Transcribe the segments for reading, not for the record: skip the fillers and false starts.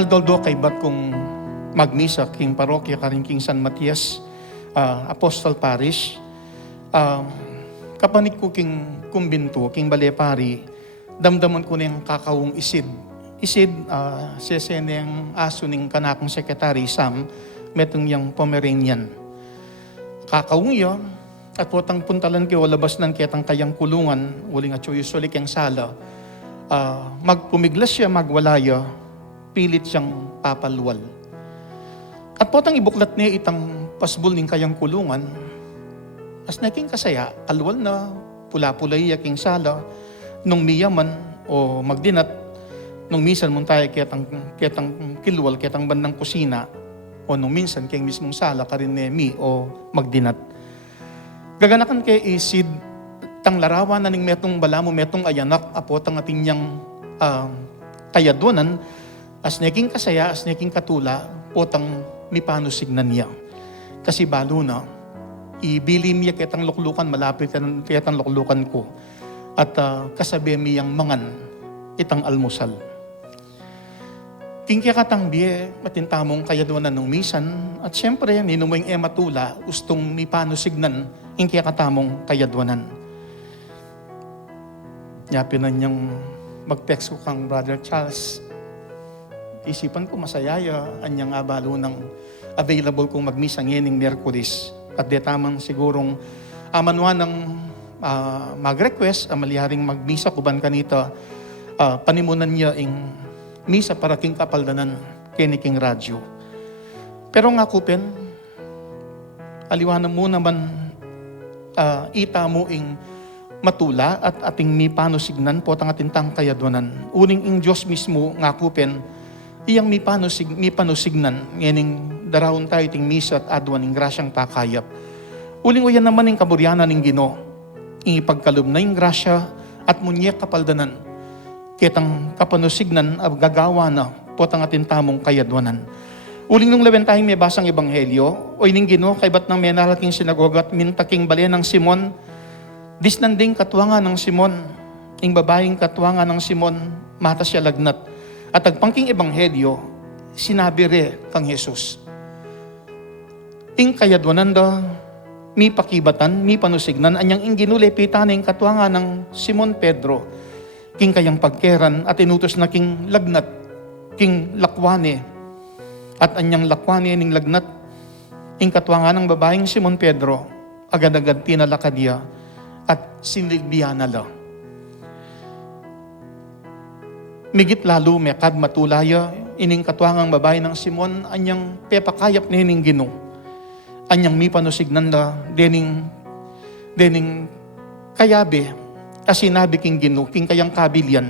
Aldoldo kay bat kung magmisa king parokya karing king San Matias Apostol Parish. Kapanik ko king kumbinto, king balepari, damdaman ko niyang kakawong isid. Isid, sesene ang aso ning kanakong sekretary Sam, metong yung Pomeranian. Kakawong yun, at potang puntalan kayo, labas ng kitang kayang kulungan, uling at usually kayang sala. Magpumiglas siya, magwalaya, pilit siyang papalwal. At potang ibuklat niya itang pasbol ning kayang kulungan, as naking kasaya, alwal na, pula-pulay yaking sala, nung miyaman o magdinat, nung minsan mong tayo kitang kilwal, kitang bandang kusina, o nung minsan kayang mismong sala, karinemi o magdinat. Gaganakan kay isid, tang larawan na ning metong balamo, metong ayanak, apotang ating niyang kayadwanan, as naking kasaya, as naking katula, potang mipanusignan niya. Kasi balo na, ibilim niya kitang luklukan, malapit kitang luklukan ko. At kasabi miyang mangan, itang almusal. King kaya katang biye, matintamong kayadwanan ng misan, at syempre, ninumong ematula, ustong mipanusignan, king kaya katamong kayadwanan. Yapin na niyang mag-text ko kang Brother Charles. Isipan ko masayaya, anyang abalo ng available kong magmisa ngayon ng Miyerkules. At di tamang sigurong amanuan ng mag-request, amaliharing magmisa kuban kanita, panimunan niya ing misa para king kapaldanan kiniking radyo. Pero nga kupin, aliwanan mo naman ita mo ing matula at ating mi panusignan po tang atintang kayadwanan. Uning ing Diyos mismo nga kupin, iyang mi panusignan, nganing darawon tayo ting misa at adwan ing grasyang pakayap. Uling uyan naman ing kaburyanan ing Ginoo, ing ipagkalub na ing grasya at munyek kapaldanan, kitang kapanusignan at gagawa na po tang atintamong kayadwanan. Uling nung lawen tayong may basang ebanghelyo, o ining Ginoo, kay bat ng menalaking sinagogat, mintaking bali ng Simon, disnanding katwangan ng Simon, ing babaeng katwangan ng Simon, mata siya lagnat. At agpangking ebanghelyo, sinabi re kang Jesus. Ing kayadwanan da, mi pakibatan, mi panusignan, anyang ing ginulepitan ing katwangan ng Simon Pedro, king kayang pagkeran at inutos na king lagnat, king lakwane, at anyang lakwane ning lagnat, ing katwangan ng babaeng Simon Pedro, agad-agad tinalakad niya, at sinilbihan na la. Migit lalo mekad matulaya, ining katwangang babae ng Simon, anyang pepakayap na ining Ginoo. Anyang mi panusignan la, dening kayabe, as sinabi king Ginoo, king kayang kabilyan,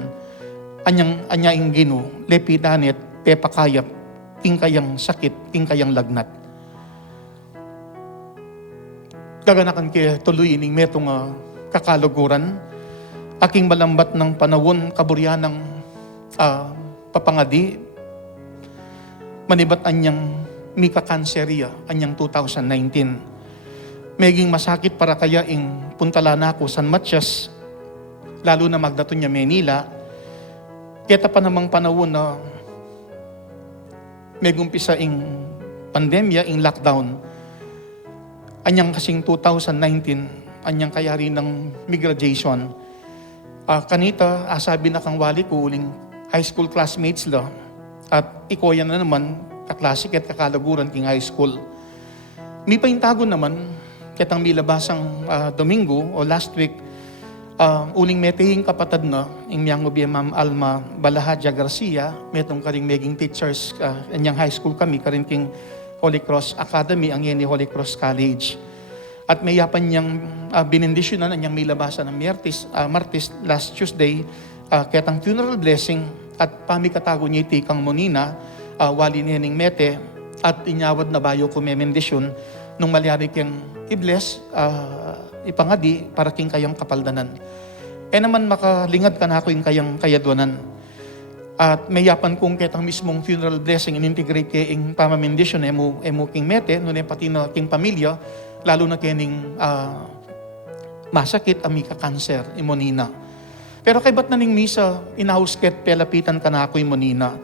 anya ing Ginoo, lepitanit, pepakayap, king kayang sakit, king kayang lagnat. Gaganakan kaya tuloy ining metong kakaluguran, aking malambat ng panawon, kaburyan ng papangadi, manibat anyang mika kanserya, anyang 2019. Meging masakit para kaya ing puntala na ako San Matias, lalo na magdato niya Manila, keta pa namang panawon na megumpisa ing pandemya, ing lockdown, anyang kasing 2019, anyang kaya rin ng migration. Kanita, sabi na kang wali ko, uling high school classmates la, at ikoyan na naman, kaklasik at kakalaguran king high school. May paintago naman, kitang milabasang Domingo o last week, uling metehing kapatad na, ing miyang ubiya Ma'am Alma Balahadja Garcia, metong karing meging teachers, anyang high school kami, karing king Holy Cross Academy, ang yeni Holy Cross College. At may yapan niyang binindisyonan, anyang milabasan ng Martes last Tuesday, kitang funeral blessing, at pamikatago niya iti kang monina, wali niya ning mete, at inyawad na bayo ko may mendisyon, nung malyari kang i-bless, ipangadi, para king kayang kapaldanan. Naman makalingad ka na ako yung kayang kayadwanan. At may yapan kong kitang mismong funeral blessing, in-integrate kayang pamamendisyon, emo king mete, nung pati na king pamilya, lalo na kining masakit, amika cancer, imonina. Pero kay ba't na ning misa, inausket, pelapitan ka na ako imonina.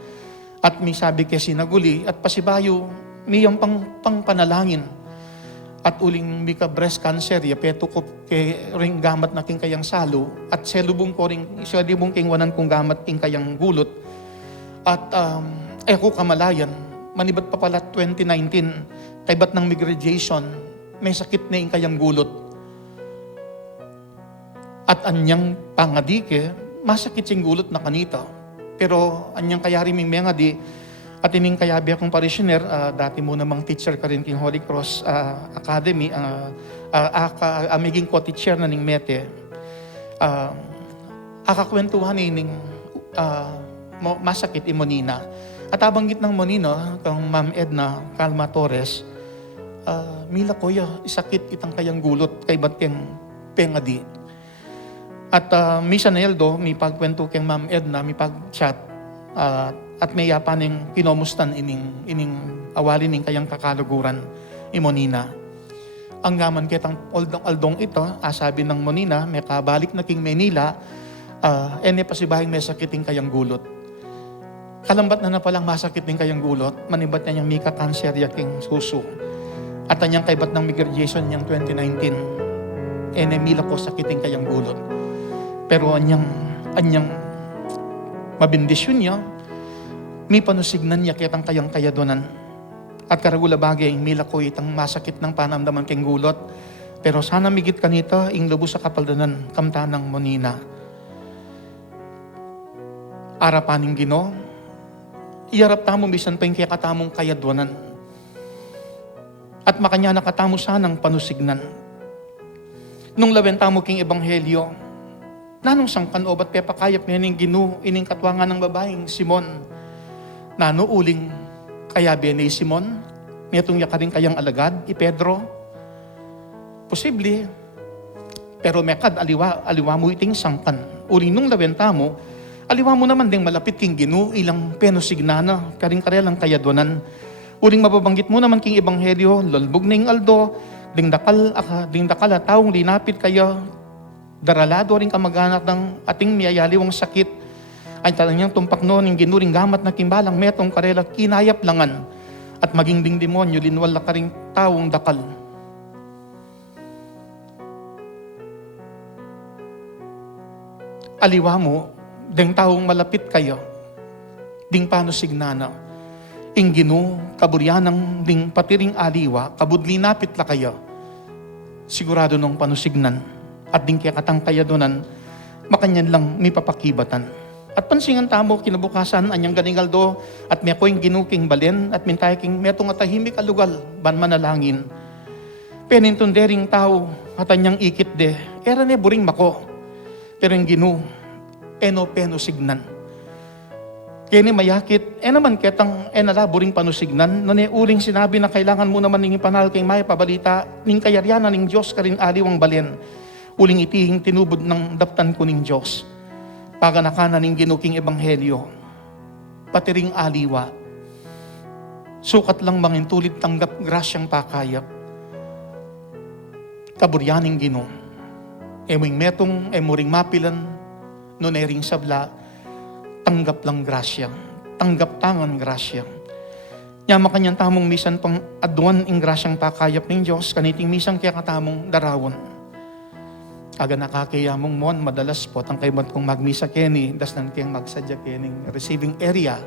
At may sabi kay sinaguli, at pasibayo, miyang pang panalangin. At uling mika breast cancer, yapeto ko kay ring gamat na king kayang salo, at selubong ko ring, selubong king wanan kong gamat king kayang gulot. At eko kamalayan, manibat pa pala 2019, kay bat ng migratation, may sakit na ing kayang gulot. At anyang pangadike, masakit sing gulot na kanita. Pero anyang kayari ming mengadi, at ining kayabi akong parishioner, dati mo namang teacher ka rin king Holy Cross Academy, amiging co-teacher na ning Mete, akakwentuhan ining masakit imonina. At abanggit ng monino, kang Ma'am Edna Calma Torres, mila koya, isakit itang kayang gulot, kay ba't keng pengadi. At misa na Eldo, may pagkwento keng Ma'am Edna, may pag-chat, at may yapaning kinomustan ining awalin ning kayang kakaluguran imonina. Ang gaman kitang aldong ito, sabi ng monina, may kabalik na king Manila, ene pasibahing may sakiting kayang gulot. Kalambat na palang masakit din kayang gulot, manibat niya niyang mika cancer yaking suso. At anyang kaibat ng migratation niyang 2019, ene mila ko sakiting kayang gulot. Pero anyang mabindisyon niya, may panusignan niya kitang kayang kayadonan. At karagula bagay, mila ko itang masakit ng panamdaman keng gulot. Pero sana migit kanita, ing lubos sa kapaldanan, kamtanang monina. Arapaning Ginoo, iarap tamo bisan pa yung kaya katamong kayadonan. At makanya nakatamo sanang panusignan. Nung lawenta mo king ebanghelyo, nanong sangkan o ba't kaya pakayap niya ning Ginoo, ining katwangan ng babaeng Simon. Nano uling kayabi ni Simon, nitong yakaring kayang alagad, Pedro. Posible, pero mekad aliwa mo iting sangkan. Uling nung lawenta mo, aliwa mo naman ding malapit king Ginoo, ilang penusignana, karing karelang kayadonan. Uling mababanggit mo naman king ebanghelyo, lulbog na yung aldo, ding dakal taong linapit kayo, daralado rin kamag-anak ng ating miyayaliwang sakit, ay talagang tumpak noon yung ginuring gamat na kimbalang metong karela kinayap langan, at maging ding demonyo, linwal na karing taong dakal. Aliwa mo, ding taong malapit kayo, ding panusignana, ing Ginoo, kaburyanang ding patiring aliwa, kabudlinapit la kayo, sigurado nung panusignan, at ding kaya katang kayadonan, makanyan lang may papakibatan. At pansingan tamo, kinabukasan, anyang ganingaldo, at may ako'y ginuking balen, at mintay king metong atahimik alugal, ban manalangin. Penintundering tao, at anyang ikit de, era ne buring mako, pero yung Ginoo, eno penusignan. Kaya ni mayakit, naman ketang nalaburing panusignan, no ne uling sinabi na kailangan mo naman ning panal kay may pabalita, ning kayaryanan ning Diyos karin aliwang balen, uling itihing tinubod ng daptan ko ning Diyos. Paganakanan ning ginuking ebanghelyo, patiring aliwa, sukat lang mangintulit tanggap grasyang pakayap, kaburyaning Ginoo, eming metong emuring mapilan, no nering sabla, tanggap lang grasya, tanggap tangan grasya. Nyama kanyang tamong misan pang aduan ing grasyang pakayap ng Diyos, kaniting misang kaya katamong darawon. Aga nakakayamong mon, madalas po, ang kaybat kong magmisa keni, das nan kayang magsadya kening receiving area.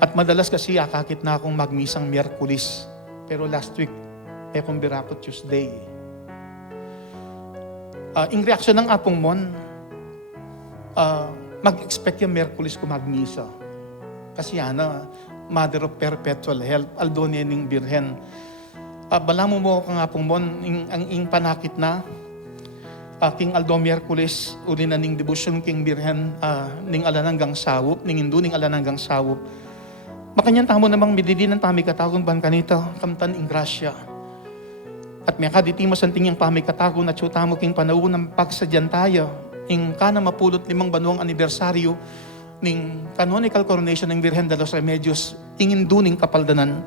At madalas kasi akakit na akong magmisang Miyerkules. Pero last week, kong birako Tuesday. In reaction ng apong mon, mag-expect yung Miyerkules ko magmisa. Kasi Mother of Perpetual Help, Aldonia ning Birhen. Bala mo kang apong mon, ang panakit na, King Aldo Miyerkules, uli na ning devotion King Birhen, ning alananggang sawop, ning indu ning alananggang sawop. Makanyan tamo namang mididinan pamikatagon ban kanito, kamtan ing grasya. At may kaditimas ang tingyang pamikatagon at sutamo king panahon ng pagsadyan tayo, ing kana mapulot 5 banuang anibersaryo, ning canonical coronation ng Birhen de los Remedios, ing indu ning kapaldanan,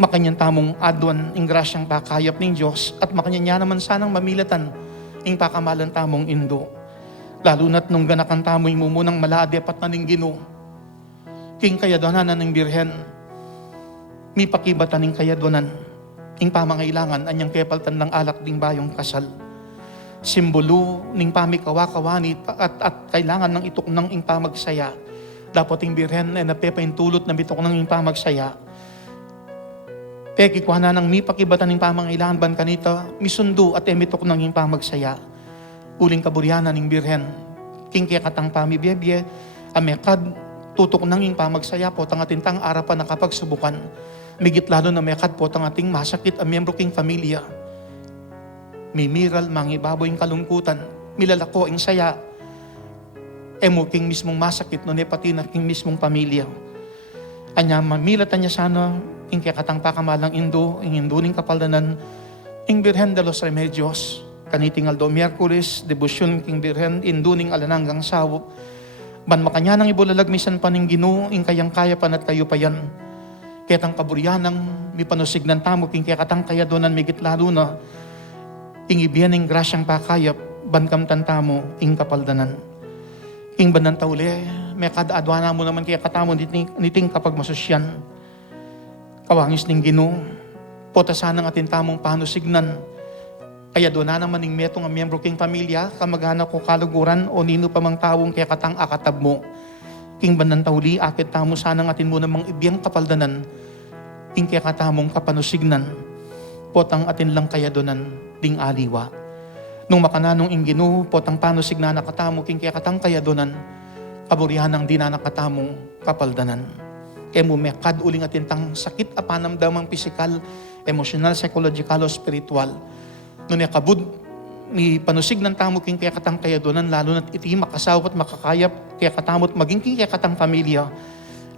makanyan tamong adwan ing grasyang pakayap ng Diyos, at makanyan niya naman sanang mamilatan, ing pakamalan tamong indo. Lalo na't nung ganakan tamo'y mumunang maladi apat na ning Ginoo. king kayadonan ng birhen, mi pakibatan ng kayadonan, ing pamangailangan, anyang kepaltan ng alak ding bayong kasal. Simbolo ning pamikawa-kawani at kailangan ng itok ng ing pamagsaya. Dapat ing birhen ay napepaintulot na bitok ng ing pamagsaya. Peki kuha na ng mi pakibatan ng pamangailangan ban kanita, misundo at emitok ng ing pamagsaya. Uling kaburyanan ng birhen, king kaya katang pamibiyebye, amekad, tutok nang ing pamagsaya po, tang atintang arapan na kapagsubukan, migit lalo na mekad po, tang ating masakit ang miyembro king familia. Mimiral, mangibaboy ing kalungkutan, milalako ing saya, emo king mismong masakit, no pati na king mismong pamilya. Anya, mamilatan niya sana, king kaya katang pakamalang indo, ing indo ning kapaldanan, ing Birhen de los Remedios, kaniting aldo Miyerkules, debosyon king Birhen, induning alananggang sawop, ban makanya nang ibulalag misan paning Ginoo, ing kayang kaya pan at kayo pa yan. Ketang kaburyanang mipanusignan tamo, king kaya katang kaya donan migit lalo na, ing ibiyan ing grasyang pakayap, ban kamtan tamo, ing kapaldanan. Ing banan tauli, may kadaadwana mo naman kaya katamo niting kapag masusyan. Kawangis ning Ginoo, potasan ng atin tamong panusignan, kaya doon na naman ning metong ang miyembro king pamilya, kamag-anak ko kaluguran o nino pa mang tawong kaya katang akatab mo. King bandan tauli, akit tamo sanang atin mo namang ibiyang kapaldanan, king kaya katamong kapanusignan, potang atin lang kaya doonan ding aliwa. Nung makananong ing Ginoo, potang panusignan na katamo, king kaya katang kaya doonan, kaburyahan ng dinanakatamong kapaldanan. Kaya mo mekad uling atin tang sakit a panamdamang pisikal, emosyonal, psychological o spiritual. Nung nakabud, ni panusig ng tamo king kaya katang kaya donan, lalo na't iti makasawat makakayap, kaya katamot maging king kaya katang pamilya,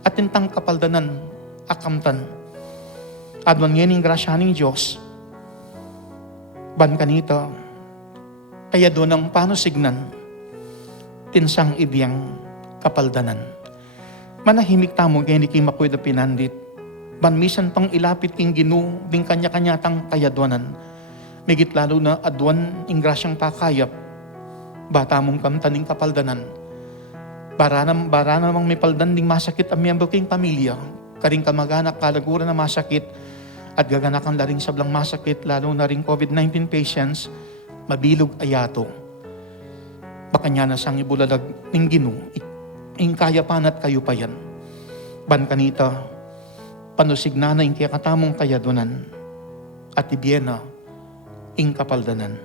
at tintang kapaldanan, akamtan. Adwan ngayon yung grasya ng Diyos, ban kanita, kaya doon ang panusignan, tinsang ibiyang kapaldanan. Manahimik tamo kaya ni Kimakoy da pinandit, ban misan pang ilapit king Ginoo, ding kanya-kanya tang kayadwanan, migit lalo na adwan ing grasyang pakayap, bata mong kamtaning kapaldanan, bara namang may paldan ding masakit ang miyembro king pamilya, karing kamag-anak kalaguran na masakit, at gaganakan la ring sablang masakit, lalo na ring COVID-19 patients, mabilog ayato. Baka niya na sang ibulalag ning Ginoo, ing kaya pan at kayo pa yan. Ban kanita, panusigna na ing kaya katamong kayadunan, at ibiyena, ing kapaldanan.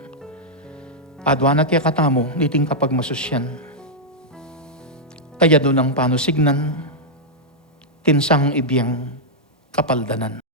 Adwana kaya katamo, niting kapag masusyan. Kaya doon ang panusignan, tinsang ibiyang kapaldanan.